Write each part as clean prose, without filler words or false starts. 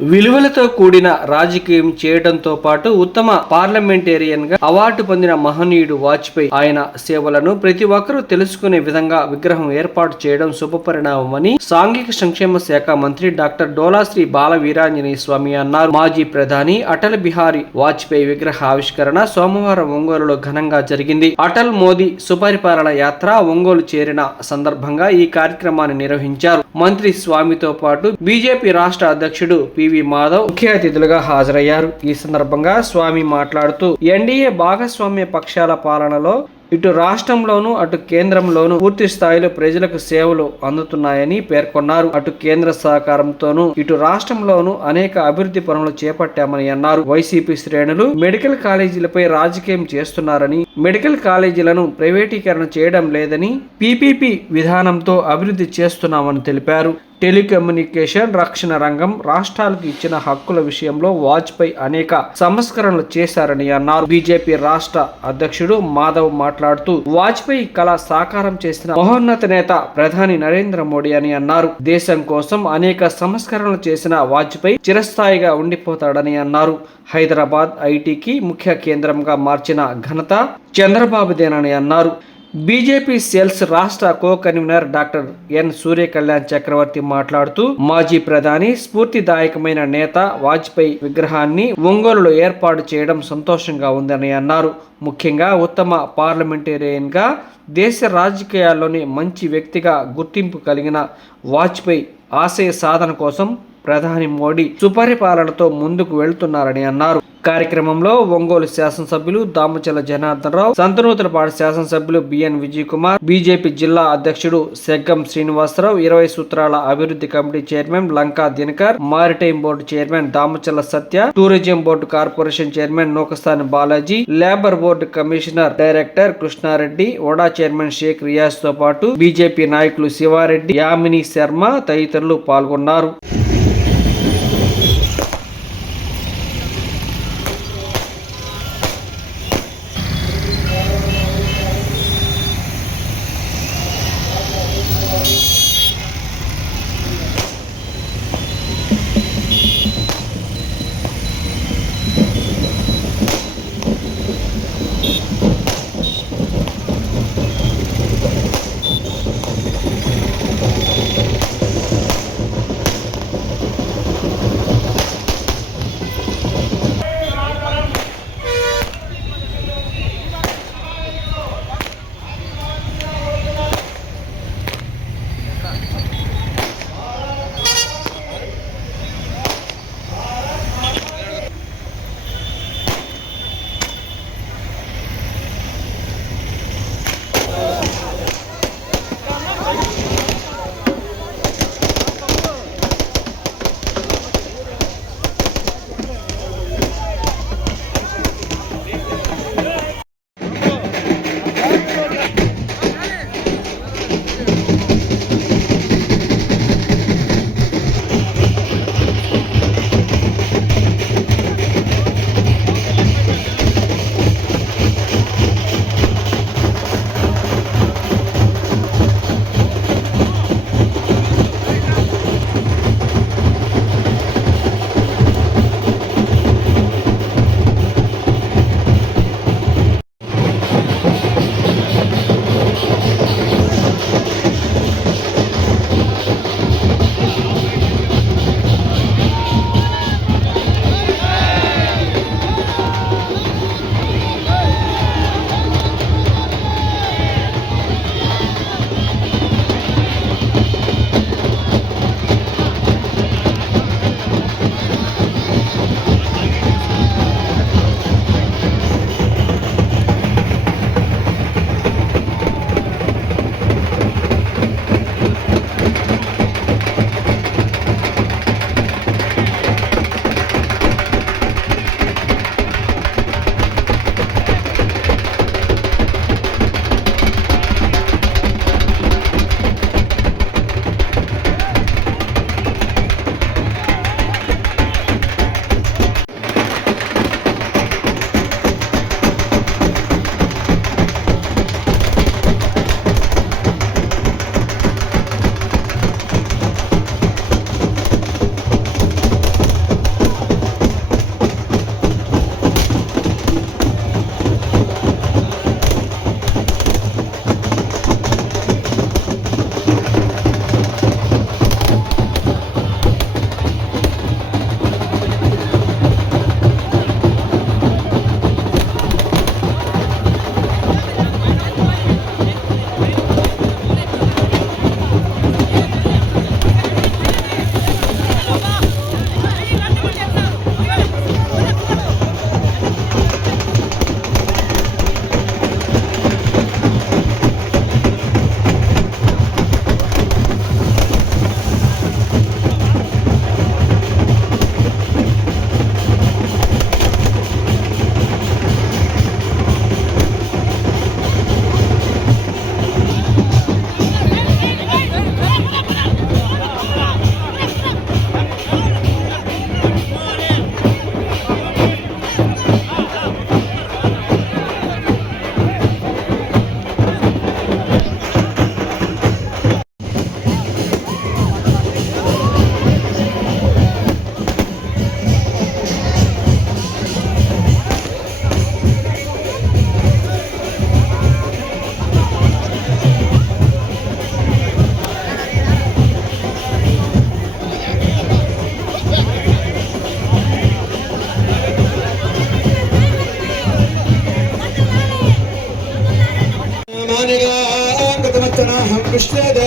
విలువలతో కూడిన రాజకీయం చేయడంతో పాటు ఉత్తమ పార్లమెంటేరియన్ గా అవార్డు పొందిన మహనీయుడు వాజ్పేయి. ఆయన సేవలను ప్రతి ఒక్కరూ తెలుసుకునే విధంగా విగ్రహం ఏర్పాటు చేయడం శుభపరిణామమని సాంఘిక సంక్షేమ శాఖ మంత్రి డాక్టర్ డోలాశ్రీ బాల వీరాంజనేయ స్వామి అన్నారు. మాజీ ప్రధాని అటల్ బిహారీ వాజ్పేయి విగ్రహ ఆవిష్కరణ సోమవారం ఒంగోలులో ఘనంగా జరిగింది. అటల్ మోదీ సుపరిపాలన యాత్ర ఒంగోలు చేరిన సందర్భంగా ఈ కార్యక్రమాన్ని నిర్వహించారు. మంత్రి స్వామితో పాటు బీజేపీ రాష్ట్ర అధ్యక్షుడు పివి మాధవ్ ముఖ్య అతిథులుగా హాజరయ్యారు. ఈ సందర్భంగా స్వామి మాట్లాడుతూ ఎన్డీఏ భాగస్వామ్య పక్షాల పాలనలో ఇటు రాష్ట్రంలోనూ అటు కేంద్రంలోనూ పూర్తి స్థాయిలో ప్రజలకు సేవలు అందుతున్నాయని పేర్కొన్నారు. అటు కేంద్ర సహకారంతోనూ ఇటు రాష్ట్రంలోనూ అనేక అభివృద్ధి పనులు చేపట్టామని అన్నారు. వైసీపీ శ్రేణులు మెడికల్ కాలేజీలపై రాజకీయం చేస్తున్నారని, మెడికల్ కాలేజీలను ప్రైవేటీకరణ చేయడం లేదని, పీపీపీ విధానంతో అభివృద్ధి చేస్తున్నామని తెలిపారు. టెలికమ్యూనికేషన్, రక్షణ రంగం రాష్ట్రాలకు ఇచ్చిన హక్కుల విషయంలో వాజ్పేయి అనేక సంస్కరణలు చేశారని అన్నారు. బీజేపీ రాష్ట్ర అధ్యక్షుడు మాధవ్ మాట్లాడుతూ వాజ్పేయి కళ సాకారం చేసిన మహోన్నత నేత ప్రధాని నరేంద్ర మోడీ అని అన్నారు. దేశం కోసం అనేక సంస్కరణలు చేసిన వాజ్పేయి చిరస్థాయిగా ఉండిపోతాడని అన్నారు. హైదరాబాద్ ఐటీకి ముఖ్య కేంద్రంగా మార్చిన ఘనత చంద్రబాబుదేనని అన్నారు. బీజేపీ సెల్స్ రాష్ట్ర కో కన్వీనర్ డాక్టర్ ఎన్ సూర్యకళ్యాణ్ చక్రవర్తి మాట్లాడుతూ మాజీ ప్రధాని స్ఫూర్తిదాయకమైన నేత వాజ్పేయి విగ్రహాన్ని ఒంగోలులో ఏర్పాటు చేయడం సంతోషంగా ఉందని అన్నారు. ముఖ్యంగా ఉత్తమ పార్లమెంటేరియన్ గా దేశ రాజకీయాల్లోని మంచి వ్యక్తిగా గుర్తింపు కలిగిన వాజ్పేయి ఆశయ సాధన కోసం ప్రధాని మోడీ సుపరిపాలనతో ముందుకు వెళ్తున్నారని అన్నారు. కార్యక్రమంలో ఒంగోలు శాసనసభ్యులు దామచల జనార్దన్ రావు, సంతనూతలపాడు శాసనసభ్యులు బిఎన్ విజయ్ కుమార్, బీజేపీ జిల్లా అధ్యక్షుడు సెగ్గం శ్రీనివాసరావు, 20 సూత్రాల అభివృద్ధి committee chairman Lanka Dinakar, maritime board chairman Damachala Satya, tourism board corporation chairman Nukasani Balaji, labour board commissioner director Krishnareddy, వడా చైర్మన్ షేక్ రియాజ్ తో పాటు బీజేపీ నాయకులు శివారెడ్డి, యామిని శర్మ తదితరులు పాల్గొన్నారు.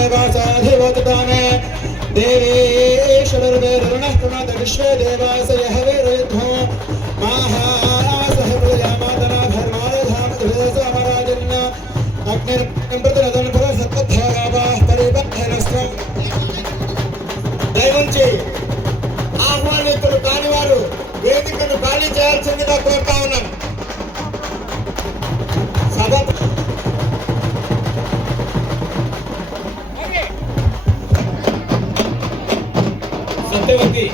देवासाधिवतदाने देवेश्वरवेरुणः प्रणत विश्वे देवास यः वीरयुद्धो महासहप्रयामातना धर्मारधाम धृतसमराजन्य अग्निर्प्रतिरदन फल सत्तभागाः परिबद्धनस्त्रं దయవుంచి ఆహ్వానితులు కాని వారు వేదికను ఖాళీ చేయాల్సిందిగా కోరుతా ఉన్నాం. సభ సత్యవతి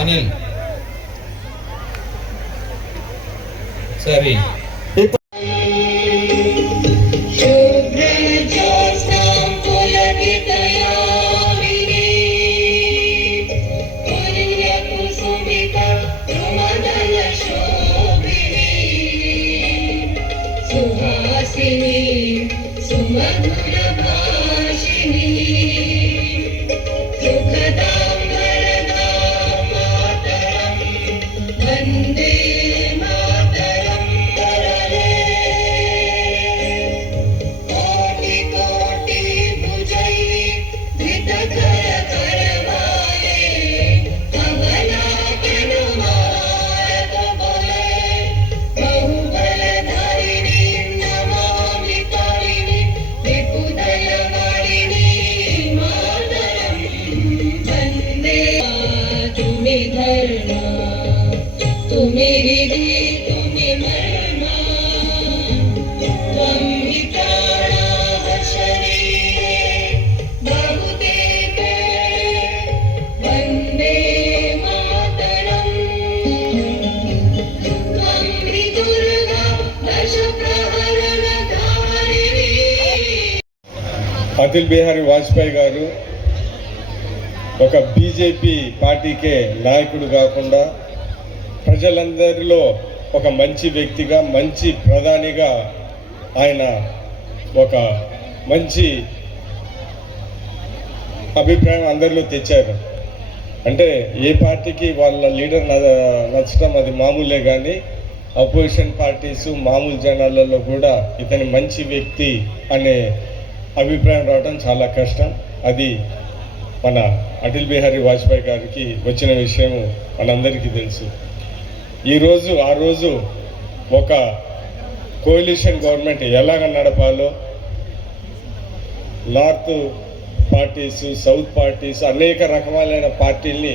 అనిల్ సరే అటల్ బిహారీ వాజ్పేయి గారు ఒక బీజేపీ పార్టీకే నాయకుడు కాకుండా ప్రజలందరిలో ఒక మంచి వ్యక్తిగా, మంచి ప్రధానిగా ఆయన ఒక మంచి అభిప్రాయం అందరిలో తెచ్చారు. అంటే ఏ పార్టీకి వాళ్ళ లీడర్ నచ్చడం అది మామూలే, కానీ అపోజిషన్ పార్టీసు మామూలు జనాలలో కూడా ఇతని మంచి వ్యక్తి అనే అభిప్రాయం రావడం చాలా కష్టం. అది మన అటల్ బిహారీ వాజ్పేయి గారికి వచ్చిన విషయం మనందరికీ తెలుసు. ఆ రోజు ఒక కోalition గవర్నమెంట్ ఎలాగ నడపాలో, నార్త్ పార్టీస్, సౌత్ పార్టీస్, అనేక రకమైన పార్టీల్ని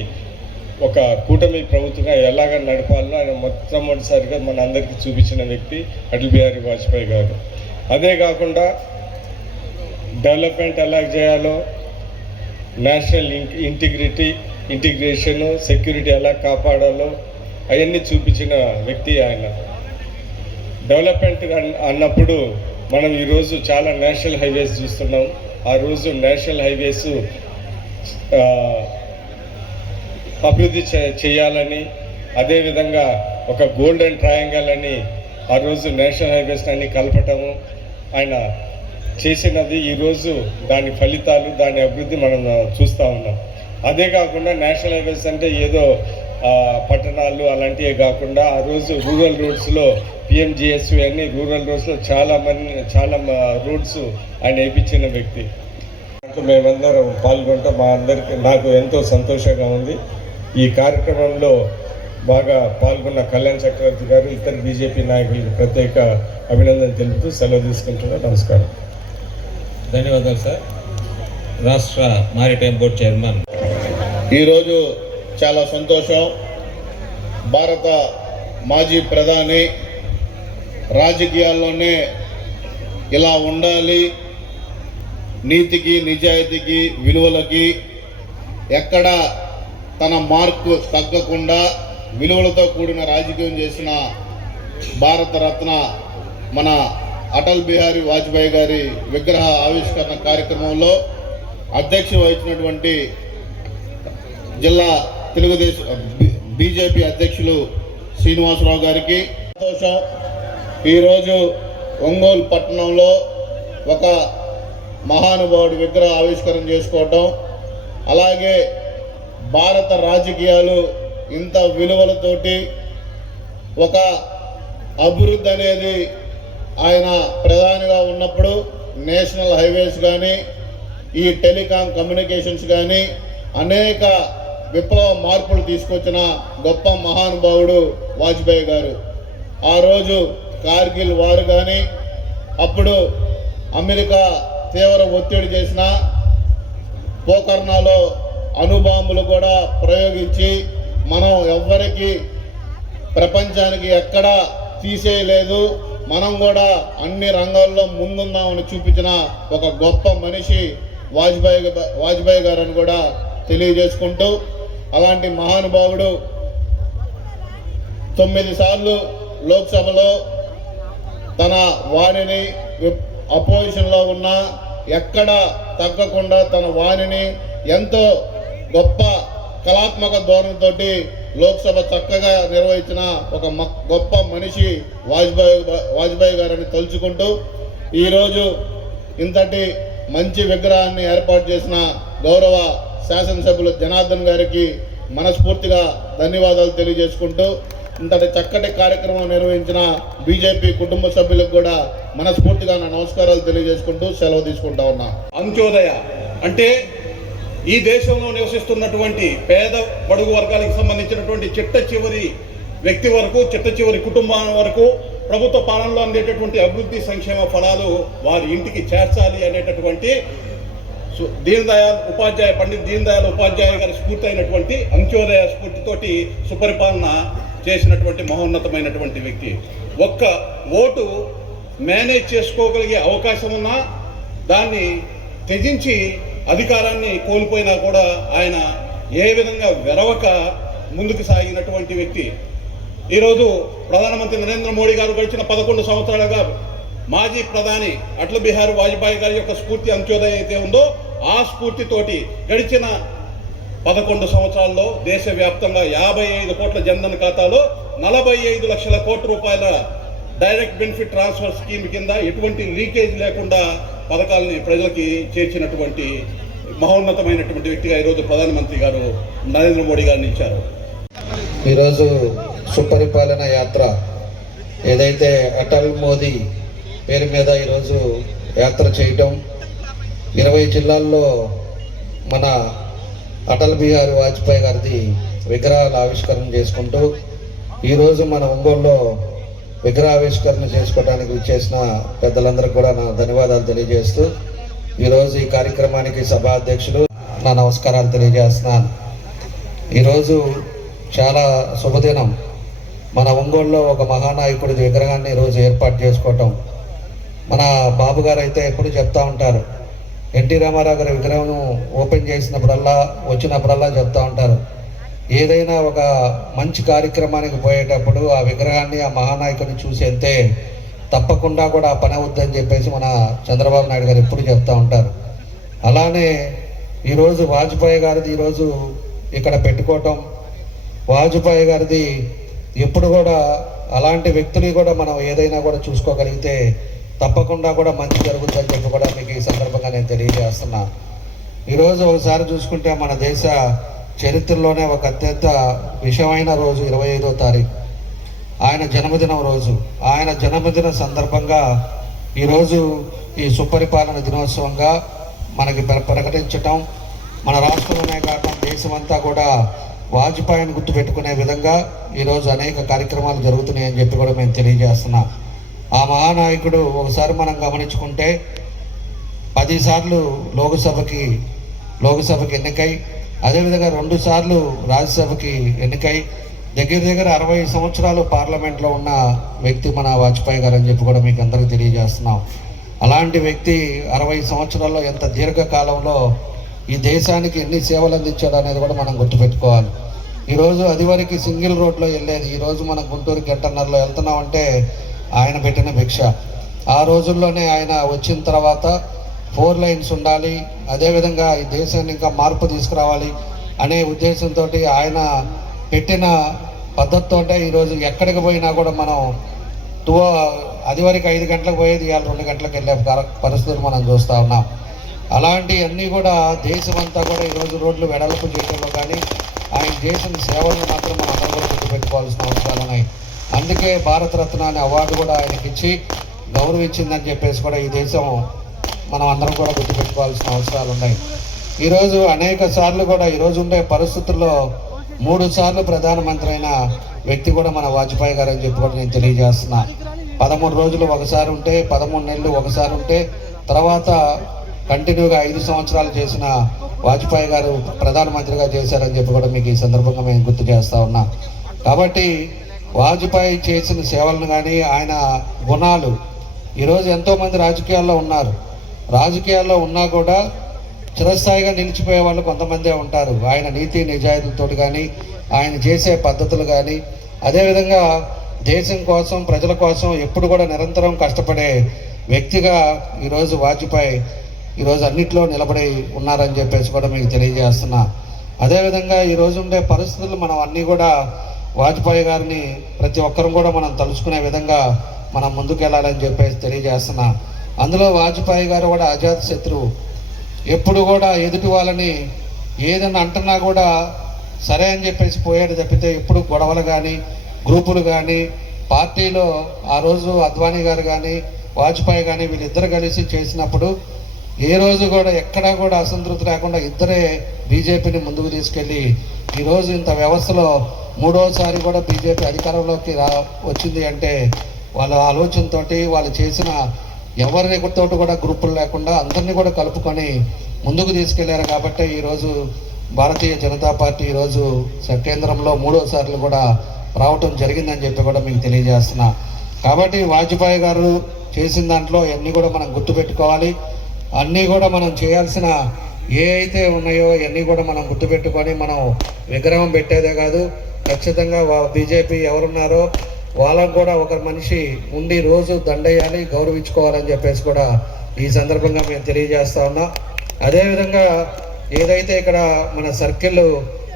ఒక కూటమి ప్రభుత్వంగా ఎలాగ నడపాలో ఆయన మొట్టమొదటిసారిగా మన అందరికీ చూపించిన వ్యక్తి అటల్ బిహారీ వాజ్పేయి గారు. అదే కాకుండా డెవలప్మెంట్ ఎలా చేయాలో, నేషనల్ ఇంటిగ్రేషన్, సెక్యూరిటీ ఎలా కాపాడాలో అవన్నీ చూపించిన వ్యక్తి ఆయన. డెవలప్మెంట్ అన్నప్పుడు మనం ఈరోజు చాలా నేషనల్ హైవేస్ చూస్తున్నాం. ఆ రోజు నేషనల్ హైవేస్ అభివృద్ధి చేయాలని, అదేవిధంగా ఒక గోల్డెన్ ట్రయాంగిల్ అని ఆ రోజు నేషనల్ హైవేస్ అన్ని కలపటము ఆయన చేసినది. ఈరోజు దాని ఫలితాలు, దాని అభివృద్ధి మనం చూస్తూ ఉన్నాం. అదే కాకుండా నేషనల్ హైవేస్ అంటే ఏదో పట్టణాలు అలాంటివే కాకుండా ఆ రోజు రూరల్ రోడ్స్లో PMGSV అని రూరల్ రోడ్స్లో చాలా రోడ్స్ ఆయన వేయించిన వ్యక్తి. మేమందరం పాల్గొంటాం. నాకు ఎంతో సంతోషంగా ఉంది. ఈ కార్యక్రమంలో బాగా పాల్గొన్న కళ్యాణ్ చక్రవర్తి గారు, ఇతర బీజేపీ నాయకులకు ప్రత్యేక అభినందన తెలుపుతూ సెలవు తీసుకుంటున్నాను. నమస్కారం. ధన్యవాదాలు సార్. రాష్ట్ర మారిటైమ్ బోర్డు చైర్మన్. ఈరోజు చాలా సంతోషం. భారత మాజీ ప్రధాని రాజకీయాల్లోనే ఇలా ఉండాలి, నీతికి, నిజాయితీకి, విలువలకి ఎక్కడ తన మార్కు తగ్గకుండా విలువలతో కూడిన రాజకీయం చేసిన భారతరత్న మన అటల్ బిహారీ వాజ్పేయి గారి విగ్రహ ఆవిష్కరణ కార్యక్రమంలో అధ్యక్షత వహించినటువంటి జిల్లా తెలుగుదేశం బీజేపీ అధ్యక్షులు శ్రీనివాసరావు గారికి సంతోషం. ఈరోజు ఒంగోలు పట్టణంలో ఒక మహానుభావుడి విగ్రహ ఆవిష్కరణ చేసుకోవటం, అలాగే భారత రాజకీయాలు ఇంత విలువలతోటి ఒక అభివృద్ధి అనేది ఆయన ప్రధానిగా ఉన్నప్పుడు నేషనల్ హైవేస్ కానీ ఈ టెలికాం కమ్యూనికేషన్స్ కానీ అనేక విప్లవ మార్పులు తీసుకొచ్చిన గొప్ప మహానుభావుడు వాజ్పేయి గారు. ఆ రోజు కార్గిల్ వారు కానీ అప్పుడు అమెరికా తీవ్ర ఒత్తిడి చేసిన పోకర్నాలో అణుబాంబులు కూడా ప్రయోగించి మనం ఎవ్వరికి ప్రపంచానికి ఎక్కడా తీసేయలేదు, మనం కూడా రంగాల్లో ముందున్నామని చూపించిన ఒక గొప్ప మనిషి వాజ్పేయి గారు అని కూడా తెలియజేసుకుంటూ, అలాంటి మహానుభావుడు 9 సార్లు లోక్సభలో తన వాణిని అపోజిషన్లో ఉన్న ఎక్కడ తగ్గకుండా తన వాణిని ఎంతో గొప్ప కళాత్మక ధోరణితోటి లోక్సభ చక్కగా నిర్వహించిన ఒక గొప్ప మనిషి వాజ్పేయి గారిని తలుచుకుంటూ ఈరోజు ఇంతటి మంచి విగ్రహాన్ని ఏర్పాటు చేసిన గౌరవ శాసనసభ్యులు జనార్దన్ గారికి మనస్ఫూర్తిగా ధన్యవాదాలు తెలియజేసుకుంటూ, ఇంతటి చక్కటి కార్యక్రమం నిర్వహించిన బీజేపీ కుటుంబ సభ్యులకు కూడా మనస్ఫూర్తిగా నా నమస్కారాలు తెలియజేసుకుంటూ సెలవు తీసుకుంటా ఉన్నా. అంత్యోదయ అంటే ఈ దేశంలో నివసిస్తున్నటువంటి పేద బడుగు వర్గాలకు సంబంధించినటువంటి చిట్ట చివరి వ్యక్తి వరకు, చిట్ట చివరి కుటుంబం వరకు ప్రభుత్వ పాలనలో అందేటటువంటి అభివృద్ధి సంక్షేమ ఫలాలు వారి ఇంటికి చేర్చాలి అనేటటువంటి పండిత్ దీన్ దయాళ్ ఉపాధ్యాయ గారి స్ఫూర్తి అయినటువంటి అంత్యోదయ స్ఫూర్తితోటి సుపరిపాలన చేసినటువంటి మహోన్నతమైనటువంటి వ్యక్తి. ఒక్క ఓటు మేనేజ్ చేసుకోగలిగే అవకాశం ఉన్నా దాన్ని త్యజించి అధికారాన్ని కోల్పోయినా కూడా ఆయన ఏ విధంగా వెరవక ముందుకు సాగినటువంటి వ్యక్తి. ఈరోజు ప్రధానమంత్రి నరేంద్ర మోడీ గారు గడిచిన 11 సంవత్సరాలుగా మాజీ ప్రధాని అటల్ బిహారీ వాజ్పేయి గారి యొక్క స్ఫూర్తి అంత్యోదయ అయితే ఉందో ఆ స్ఫూర్తితోటి గడిచిన 11 సంవత్సరాల్లో దేశవ్యాప్తంగా 55 కోట్ల జన్ధన్ ఖాతాలో 45 లక్షల కోట్ల రూపాయల డైరెక్ట్ బెనిఫిట్ ట్రాన్స్ఫర్ స్కీమ్ కింద ఎటువంటి లీకేజ్ లేకుండా పథకాలని ప్రజలకి చేర్చినటువంటి మహోన్నతమైనటువంటి వ్యక్తిగా ఈరోజు ప్రధానమంత్రి గారు నరేంద్ర మోడీ గారిని ఇచ్చారు. ఈరోజు సుపరిపాలన యాత్ర ఏదైతే అటల్ మోదీ పేరు మీద ఈరోజు యాత్ర చేయటం, 20 జిల్లాల్లో మన అటల్ బిహారీ వాజ్పేయి గారిది విగ్రహాల ఆవిష్కరణ చేసుకుంటూ ఈరోజు మన ఒంగోలులో విగ్రహావిష్కరణ చేసుకోవడానికి విచ్చేసిన పెద్దలందరికీ కూడా నా ధన్యవాదాలు తెలియజేస్తూ ఈరోజు ఈ కార్యక్రమానికి సభా అధ్యక్షులు నా నమస్కారాలు తెలియజేస్తున్నాను. ఈరోజు చాలా శుభదినం. మన ఒంగోలులో ఒక మహానాయకుడి విగ్రహాన్ని ఈరోజు ఏర్పాటు చేసుకోవటం. మన బాబు గారు అయితే ఎప్పుడు చెప్తా ఉంటారు, ఎన్టీ రామారావు గారి విగ్రహం ఓపెన్ చేసినప్పుడల్లా వచ్చినప్పుడల్లా చెప్తా ఉంటారు, ఏదైనా ఒక మంచి కార్యక్రమానికి పోయేటప్పుడు ఆ విగ్రహాన్ని ఆ మహానాయకుడిని చూసి వెళ్తే తప్పకుండా కూడా ఆ పని అవుద్దని చెప్పేసి మన చంద్రబాబు నాయుడు గారు ఎప్పుడు చెప్తా ఉంటారు. అలానే ఈరోజు వాజ్పేయి గారిది ఈరోజు ఇక్కడ పెట్టుకోవటం, వాజ్పేయి గారిది ఎప్పుడు కూడా అలాంటి వ్యక్తులు కూడా మనం ఏదైనా కూడా చూసుకోగలిగితే తప్పకుండా కూడా మంచి జరుగుతుందని చెప్పి కూడా మీకు ఈ సందర్భంగా నేను తెలియజేస్తున్నా. ఈరోజు ఒకసారి చూసుకుంటే మన దేశ చరిత్రలోనే ఒక అత్యంత విషమైన రోజు 25వ తారీఖు ఆయన జన్మదినం రోజు. ఆయన జన్మదిన సందర్భంగా ఈరోజు ఈ సుపరిపాలన దినోత్సవంగా మనకి ప్రకటించటం, మన రాష్ట్రంలోనే కాకుండా దేశమంతా కూడా వాజ్పేయిని గుర్తుపెట్టుకునే విధంగా ఈరోజు అనేక కార్యక్రమాలు జరుగుతున్నాయని చెప్పి కూడా మేము తెలియజేస్తున్నాం. ఆ మహానాయకుడు ఒకసారి మనం గమనించుకుంటే 10 సార్లు లోక్సభకి ఎన్నికై, అదేవిధంగా 2 సార్లు రాజ్యసభకి ఎన్నికై, దగ్గర 60 సంవత్సరాలు పార్లమెంట్లో ఉన్న వ్యక్తి మన వాజ్పేయి గారు అని చెప్పి కూడా మీకు అందరికీ తెలియజేస్తున్నాం. అలాంటి వ్యక్తి 60 సంవత్సరాల్లో ఎంత దీర్ఘకాలంలో ఈ దేశానికి ఎన్ని సేవలు అందించాడు అనేది కూడా మనం గుర్తుపెట్టుకోవాలి. ఈరోజు అదివరకు సింగిల్ రోడ్లో వెళ్ళేది, ఈరోజు మనం గుంటూరు గంటన్నరలో వెళ్తున్నామంటే ఆయన పెట్టిన భిక్ష. ఆ రోజుల్లోనే ఆయన వచ్చిన తర్వాత 4 లైన్స్ ఉండాలి, అదేవిధంగా ఈ దేశాన్ని ఇంకా మార్పు తీసుకురావాలి అనే ఉద్దేశంతో ఆయన పెట్టిన పద్ధతితో ఈరోజు ఎక్కడికి పోయినా కూడా మనం అదివరకు 5 గంటలకు పోయేది ఇవాళ 2 గంటలకు వెళ్ళే పరిస్థితులు మనం చూస్తూ ఉన్నాం. అలాంటివన్నీ కూడా దేశమంతా కూడా ఈరోజు రోడ్లు వెడల్పు చేయడంలో కానీ, ఆయన చేసిన సేవలను మాత్రం మనం అందరం కూడా గుర్తుపెట్టుకోవాల్సిన అవసరాలు ఉన్నాయి. అందుకే భారతరత్న అనే అవార్డు కూడా ఆయనకి ఇచ్చి గౌరవించిందని చెప్పేసి కూడా ఈ దేశం మనం అందరం కూడా గుర్తుపెట్టుకోవాల్సిన అవసరాలు ఉన్నాయి. ఈరోజు అనేక సార్లు కూడా ఈరోజు ఉండే పరిస్థితుల్లో 3 సార్లు ప్రధానమంత్రి అయిన వ్యక్తి కూడా మన వాజ్పేయి గారు అని చెప్పి కూడా నేను తెలియజేస్తున్నా. 13 రోజులు ఒకసారి ఉంటే, 13 నెలలు ఒకసారి ఉంటే, తర్వాత కంటిన్యూగా 5 సంవత్సరాలు చేసిన వాజ్పేయి గారు ప్రధానమంత్రిగా చేశారని చెప్పి కూడా మీకు ఈ సందర్భంగా మేము గుర్తు చేస్తా ఉన్నా. కాబట్టి వాజ్పేయి చేసిన సేవలను కానీ ఆయన గుణాలు ఈరోజు ఎంతోమంది రాజకీయాల్లో ఉన్నారు. రాజకీయాల్లో ఉన్నా కూడా చిరస్థాయిగా నిలిచిపోయే వాళ్ళు కొంతమందే ఉంటారు. ఆయన నీతి నిజాయితీలతో కానీ, ఆయన చేసే పద్ధతులు కానీ, అదేవిధంగా దేశం కోసం, ప్రజల కోసం ఎప్పుడు కూడా నిరంతరం కష్టపడే వ్యక్తిగా ఈరోజు వాజ్పేయి ఈరోజు అన్నిట్లో నిలబడి ఉన్నారని చెప్పేసి కూడా మీకు తెలియజేస్తున్నా. అదేవిధంగా ఈరోజు ఉండే పరిస్థితులు మనం అన్నీ కూడా వాజ్పేయి గారిని ప్రతి ఒక్కరూ కూడా మనం తలుచుకునే విధంగా మనం ముందుకెళ్ళాలని చెప్పేసి తెలియజేస్తున్నా. అందులో వాజ్పేయి గారు కూడా అజాత శత్రువు. ఎప్పుడు కూడా ఎదుటి వాళ్ళని ఏదన్నా అంటున్నా కూడా సరే అని చెప్పేసి పోయాడు తప్పితే ఎప్పుడు గొడవలు కానీ, గ్రూపులు కానీ, పార్టీలో ఆ రోజు అద్వానీ గారు కానీ, వాజ్పేయి కానీ వీళ్ళిద్దరు కలిసి చేసినప్పుడు ఏ రోజు కూడా ఎక్కడా కూడా అసంతృప్తి లేకుండా ఇద్దరే బీజేపీని ముందుకు తీసుకెళ్ళి ఈరోజు ఇంత వ్యవస్థలో 3వసారి కూడా బీజేపీ అధికారంలోకి వచ్చింది అంటే వాళ్ళ ఆలోచనతోటి వాళ్ళు చేసిన ఎవరిని తోటి కూడా గ్రూపులు లేకుండా అందరినీ కూడా కలుపుకొని ముందుకు తీసుకెళ్లారు. కాబట్టి ఈరోజు భారతీయ జనతా పార్టీ ఈరోజు కేంద్రంలో 3వసార్లు కూడా రావటం జరిగిందని చెప్పి కూడా మీకు తెలియజేస్తున్నా. కాబట్టి వాజ్పేయి గారు చేసిన దాంట్లో అన్నీ కూడా మనం గుర్తుపెట్టుకోవాలి. అన్నీ కూడా మనం చేయాల్సిన ఏ అయితే ఉన్నాయో అన్నీ కూడా మనం గుర్తుపెట్టుకొని మనం విగ్రహం పెట్టేదే కాదు, ఖచ్చితంగా బీజేపీ ఎవరున్నారో వాళ్ళకు కూడా ఒక మనిషి ఉండి రోజు దండేయాలి, గౌరవించుకోవాలని చెప్పేసి కూడా ఈ సందర్భంగా మేము తెలియజేస్తా ఉన్నాం. అదేవిధంగా ఏదైతే ఇక్కడ మన సర్కిల్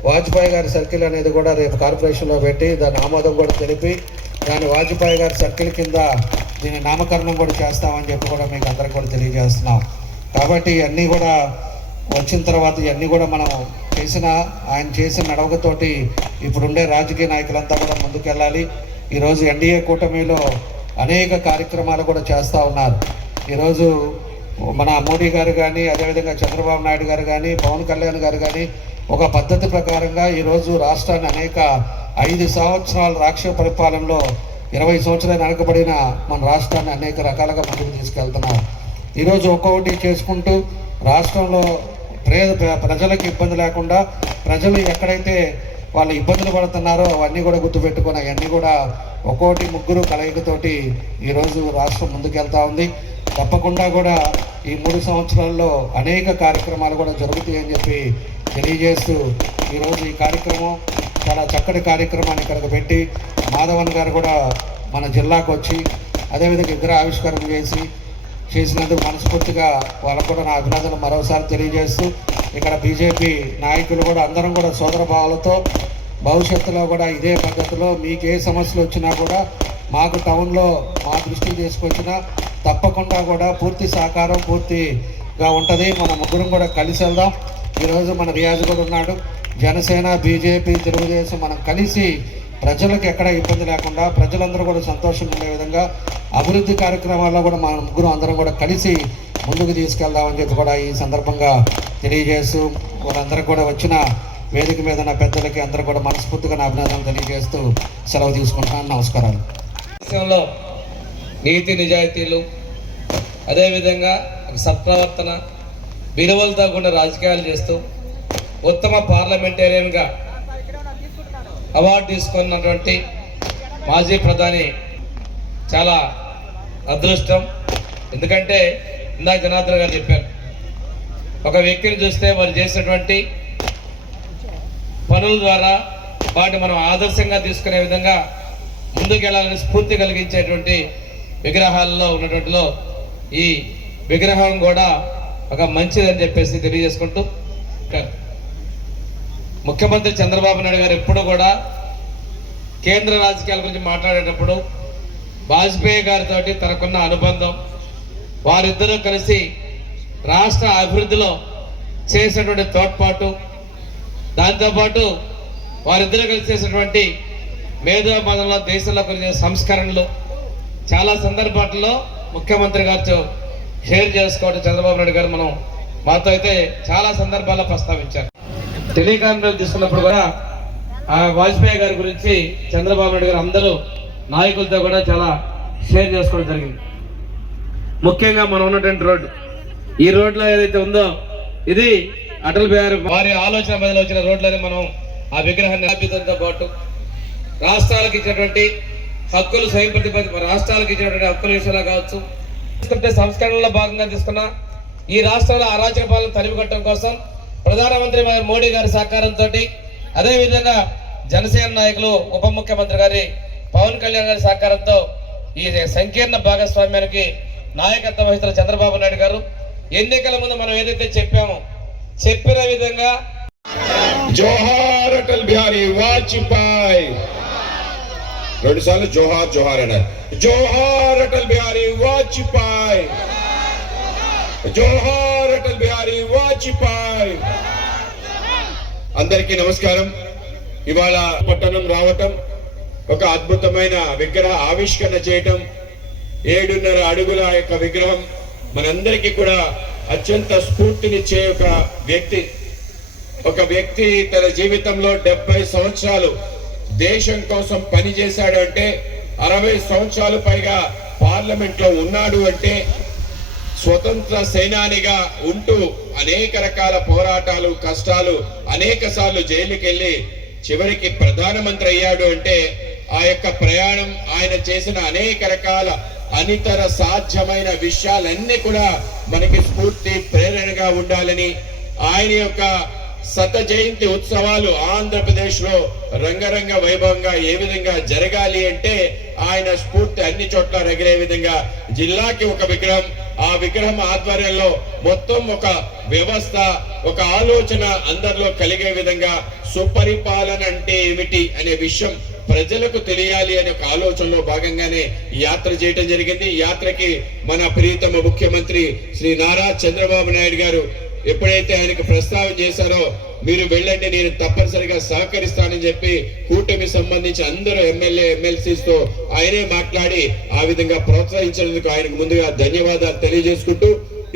వాజ్పేయి గారి సర్కిల్ అనేది కూడా రేపు కార్పొరేషన్లో పెట్టి దాని ఆమోదం కూడా తెలిపి దాని వాజ్పేయి గారి సర్కిల్ కింద దీని నామకరణం కూడా చేస్తామని చెప్పి కూడా మీకు అందరికి కూడా తెలియజేస్తున్నాం. కాబట్టి ఇవన్నీ కూడా వచ్చిన తర్వాత ఇవన్నీ కూడా మనం ఆయన చేసిన నడవకతోటి ఇప్పుడుండే రాజకీయ నాయకులంతా కూడా ముందుకెళ్ళాలి. ఈరోజు ఎన్డీఏ కూటమిలో అనేక కార్యక్రమాలు కూడా చేస్తూ ఉన్నారు. ఈరోజు మన మోడీ గారు కానీ, అదేవిధంగా చంద్రబాబు నాయుడు గారు కానీ, పవన్ కళ్యాణ్ గారు కానీ ఒక పద్ధతి ప్రకారంగా ఈరోజు రాష్ట్రాన్ని అనేక 5 సంవత్సరాల రాక్షస పరిపాలనలో 20 సంవత్సరాలు వెనకబడిన మన రాష్ట్రాన్ని అనేక రకాలుగా ముందుకు తీసుకెళ్తున్నారు. ఈరోజు ఒక్కొక్కటి చేసుకుంటూ రాష్ట్రంలో ప్రజలకు ఇబ్బంది లేకుండా ప్రజలు ఎక్కడైతే వాళ్ళు ఇబ్బందులు పడుతున్నారో అవన్నీ కూడా గుర్తుపెట్టుకుని అవన్నీ కూడా ఒక్కోటి ముగ్గురు కలయికతోటి ఈరోజు రాష్ట్రం ముందుకెళ్తా ఉంది. తప్పకుండా కూడా ఈ 3 సంవత్సరాల్లో అనేక కార్యక్రమాలు కూడా జరుగుతాయని చెప్పి తెలియజేస్తూ ఈరోజు ఈ కార్యక్రమం చాలా చక్కటి కార్యక్రమాన్ని ఇక్కడికి పెట్టి మాధవన్ గారు కూడా మన జిల్లాకు వచ్చి అదేవిధంగా విగ్రహ ఆవిష్కరణ చేసినందుకు మనస్ఫూర్తిగా వాళ్ళకు కూడా నా అభినందనలు మరోసారి తెలియజేస్తూ ఇక్కడ బీజేపీ నాయకులు కూడా అందరం కూడా సోదర భావాలతో భవిష్యత్తులో కూడా ఇదే పద్ధతిలో మీకు ఏ సమస్యలు వచ్చినా కూడా మాకు టౌన్లో మా దృష్టికి తీసుకొచ్చినా తప్పకుండా కూడా పూర్తి సహకారం పూర్తిగా ఉంటుంది. మన ముగ్గురం కూడా కలిసి వెళ్దాం. ఈరోజు మన రియాజ్ కూడా ఉన్నాడు. జనసేన, బీజేపీ, తెలుగుదేశం మనం కలిసి ప్రజలకు ఎక్కడ ఇబ్బంది లేకుండా ప్రజలందరూ కూడా సంతోషంగా ఉండే విధంగా అభివృద్ధి కార్యక్రమాల్లో కూడా మన ముగ్గురు అందరం కూడా కలిసి ముందుకు తీసుకెళ్దామని చెప్పి కూడా ఈ సందర్భంగా తెలియజేస్తూ వాళ్ళందరూ కూడా వచ్చిన వేదిక మీద నా పెద్దలకి అందరూ కూడా మనస్ఫూర్తిగా నా అభినందనలు తెలియజేస్తూ సెలవు తీసుకుంటున్నాను. నమస్కారాలు. దేశంలో నీతి నిజాయితీలు అదేవిధంగా సత్ప్రవర్తన విలువలతో కూడా రాజకీయాలు చేస్తూ ఉత్తమ పార్లమెంటేరియన్గా అవార్డు తీసుకున్నటువంటి మాజీ ప్రధాని చాలా అదృష్టం. ఎందుకంటే ఇందాక జనార్దన్ గారు చెప్పారు, ఒక వ్యక్తిని చూస్తే వారు చేసినటువంటి పనుల ద్వారా వాటిని మనం ఆదర్శంగా తీసుకునే విధంగా ముందుకెళ్లాలని స్ఫూర్తి కలిగించేటువంటి విగ్రహాలలో ఉన్నటువంటిలో ఈ విగ్రహం కూడా ఒక మంచిదని చెప్పేసి తెలియజేసుకుంటూ, ముఖ్యమంత్రి చంద్రబాబు నాయుడు గారు ఎప్పుడు కూడా కేంద్ర రాజకీయాల గురించి మాట్లాడేటప్పుడు వాజ్పేయి గారితో తనకున్న అనుబంధం, వారిద్దరూ కలిసి రాష్ట్ర అభివృద్ధిలో చేసినటువంటి తోడ్పాటు, దాంతోపాటు వారిద్దరూ కలిసి చేసినటువంటి మేధోమథనంలో దేశంలో కొన్ని సంస్కరణలు చాలా సందర్భాల్లో ముఖ్యమంత్రి గారితో షేర్ చేసుకోవడం చంద్రబాబు నాయుడు గారు మాతో అయితే చాలా సందర్భాల్లో ప్రస్తావించారు. టెలికాన్ఫరెన్స్ తీసుకున్నప్పుడు కూడా ఆ వాజ్పేయి గారి గురించి చంద్రబాబు నాయుడు గారు అందరూ నాయకులతో కూడా చాలా షేర్ చేసుకోవడం జరిగింది. ముఖ్యంగా మనం ఉన్నటువంటి రోడ్డు, ఈ రోడ్లో ఏదైతే ఉందో ఇది అటల్ బిహారీ వారి ఆలోచన బదులు వచ్చిన రోడ్లని మనం ఆ విగ్రహాన్ని స్థాపించడంతో పాటు రాష్ట్రాలకు ఇచ్చినటువంటి హక్కులు స్వయం ప్రతిపత్తి రాష్ట్రాలకు ఇచ్చినటువంటి హక్కుల విషయంలో కావచ్చు, సంస్కరణలో భాగంగా తీసుకున్న ఈ రాష్ట్రాల అరాచక పాలన తరిమికొట్టడం కోసం ప్రధానమంత్రి మోడీ గారి సహకారంతో, అదేవిధంగా జనసేన నాయకులు ఉప ముఖ్యమంత్రి గారి పవన్ కళ్యాణ్ గారి సహకారంతో ఈ సంకీర్ణ భాగస్వామ్యానికి నాయకత్వం వహిస్తున్న చంద్రబాబు నాయుడు గారు ఎన్నికల ముందు మనం ఏదైతే చెప్పిన విధంగా జోహార్ అటల్ బిహారీ వాజ్పేయి, 2 సార్లు జోహార్ జోహార్ అన్నారు. జోహార్ అటల్ బిహారీ వాజ్పేయి, జోహార్ అటల్ బిహారీ వాజ్పేయి. అందరికీ నమస్కారం. ఇవాళ పట్టణం రావటం, ఒక అద్భుతమైన విగ్రహ ఆవిష్కరణ చేయటం, 7.5 అడుగుల యొక్క విగ్రహం మనందరికీ కూడా అత్యంత స్ఫూర్తినిచ్చే ఒక వ్యక్తి తన జీవితంలో 70 సంవత్సరాలు దేశం కోసం పనిచేశాడు అంటే, 60 సంవత్సరాలు పైగా పార్లమెంట్ లో ఉన్నాడు అంటే, స్వతంత్ర సేనానిగా ఉంటూ అనేక రకాల పోరాటాలు కష్టాలు, అనేక సార్లు జైలుకి వెళ్ళి చివరికి ప్రధానమంత్రి అయ్యాడు అంటే, ఆ యొక్క ప్రయాణం, ఆయన చేసిన అనేక రకాల అనితర సాధ్యమైన విషయాలన్నీ కూడా మనకి స్ఫూర్తి ప్రేరణగా ఉండాలని, ఆయన యొక్క 100వ జయంతి ఉత్సవాలు ఆంధ్రప్రదేశ్ లో రంగరంగ వైభవంగా ఏ విధంగా జరగాలి అంటే, ఆయన స్ఫూర్తి అన్ని చోట్ల రగిలే విధంగా జిల్లాకి ఒక విగ్రహం, ఆ విగ్రహం ఆధ్వర్యంలో మొత్తం ఒక వ్యవస్థ, ఒక ఆలోచన అందరిలో కలిగే విధంగా సుపరిపాలన అంటే ఏమిటి అనే విషయం ప్రజలకు తెలియాలి అనే ఒక ఆలోచనలో భాగంగానే యాత్ర చేయడం జరిగింది. ఈ యాత్రకి మన ప్రియతమ ముఖ్యమంత్రి శ్రీ నారా చంద్రబాబు నాయుడు గారు ఎప్పుడైతే ఆయనకు ప్రస్తావన చేశారో, మీరు వెళ్ళండి, నేను తప్పనిసరిగా సహకరిస్తానని చెప్పి కూటమి సంబంధించి అందరూ ఎమ్మెల్యే ఎమ్మెల్సీస్ తో ఆయనే మాట్లాడి ఆ విధంగా ప్రోత్సహించినందుకు ఆయనకు ముందుగా ధన్యవాదాలు తెలియజేసుకుంటూ,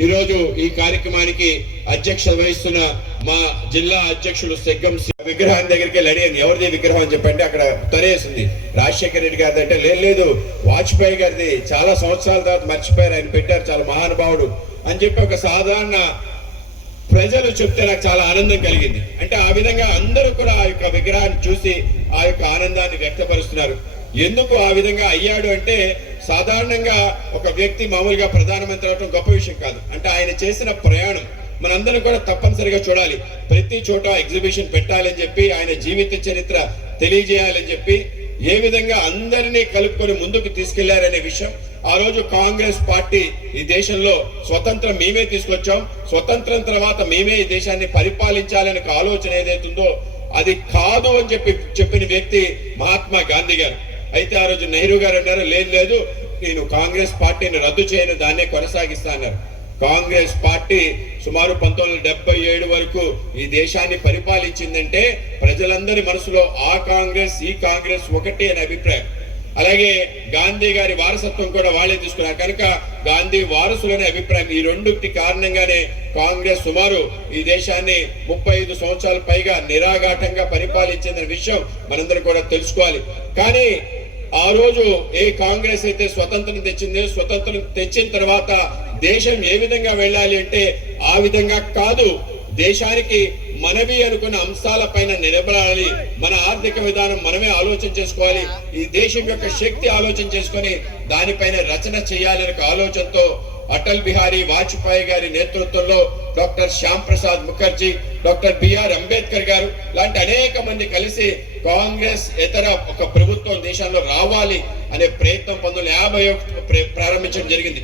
ఈరోజు ఈ కార్యక్రమానికి అధ్యక్షత వహిస్తున్న మా జిల్లా అధ్యక్షులు సెగ్గం విగ్రహం దగ్గరికి అడిగాను, ఎవరిది విగ్రహం అని చెప్పండి. అక్కడ తరేసింది రాజశేఖర రెడ్డి గారిది అంటే, లేదు వాజ్పేయి గారిది, చాలా సంవత్సరాల తర్వాత మర్చిపోయారు, ఆయన పెట్టారు, చాలా మహానుభావుడు అని చెప్పి ఒక సాధారణ ప్రజలు చెప్తే నాకు చాలా ఆనందం కలిగింది. అంటే ఆ విధంగా అందరూ కూడా ఆ యొక్క విగ్రహాన్ని చూసి ఆ యొక్క ఆనందాన్ని వ్యక్తపరుస్తున్నారు. ఎందుకు ఆ విధంగా అయ్యాడు అంటే, సాధారణంగా ఒక వ్యక్తి మామూలుగా ప్రధానమంత్రి అవడం గొప్ప విషయం కాదు. అంటే ఆయన చేసిన ప్రయాణం మనందరం కూడా తప్పనిసరిగా చూడాలి, ప్రతి చోట ఎగ్జిబిషన్ పెట్టాలని చెప్పి, ఆయన జీవిత చరిత్ర తెలియజేయాలని చెప్పి, ఏ విధంగా అందరినీ కలుపుకొని ముందుకు తీసుకెళ్లారనే విషయం. ఆ రోజు కాంగ్రెస్ పార్టీ ఈ దేశంలో స్వతంత్రం మేమే తీసుకొచ్చాం, స్వతంత్రం తర్వాత మేమే ఈ దేశాన్ని పరిపాలించాలనే ఆలోచన ఏదైతుందో అది కాదు అని చెప్పిన వ్యక్తి మహాత్మా గాంధీ గారు. అయితే ఆ రోజు నెహ్రూ గారు అన్నారు, లేదు నేను కాంగ్రెస్ పార్టీని రద్దు చేయను, దాన్నే కొనసాగిస్తా అన్నారు. కాంగ్రెస్ పార్టీ సుమారు 1977 వరకు ఈ దేశాన్ని పరిపాలించిందంటే ప్రజలందరి మనసులో ఆ కాంగ్రెస్ ఈ కాంగ్రెస్ ఒకటి అనే అభిప్రాయం. అలాగే గాంధీ గారి వారసత్వం కూడా వాళ్ళే తీసుకున్నారు కనుక గాంధీ వారసులనే అభిప్రాయం. ఈ రెండుకి కారణంగానే కాంగ్రెస్ సుమారు ఈ దేశాన్ని 35 సంవత్సరాల పైగా నిరాఘాటంగా పరిపాలించిన విషయం మనందరం కూడా తెలుసుకోవాలి. కానీ ఆ రోజు ఏ కాంగ్రెస్ అయితే స్వతంత్రం తెచ్చిందో, స్వతంత్రం తెచ్చిన తర్వాత దేశం ఏ విధంగా వెళ్ళాలి అంటే ఆ విధంగా కాదు, దేశానికి మనవి అనుకున్న అంశాల పైన నిలబడాలి, మన ఆర్థిక విధానం మనమే ఆలోచన చేసుకోవాలి, ఈ దేశం యొక్క శక్తి ఆలోచన చేసుకొని దానిపైన రచన చేయాలనే ఆలోచనతో అటల్ బిహారీ వాజ్పేయి గారి నేతృత్వంలో doctor Shyam Prasad Mukherjee, doctor B R Ambedkar గారు లాంటి అనేక మంది కలిసి కాంగ్రెస్ ఇతర ఒక ప్రభుత్వం దేశంలో రావాలి అనే ప్రయత్నం 1951 ప్రారంభించడం జరిగింది.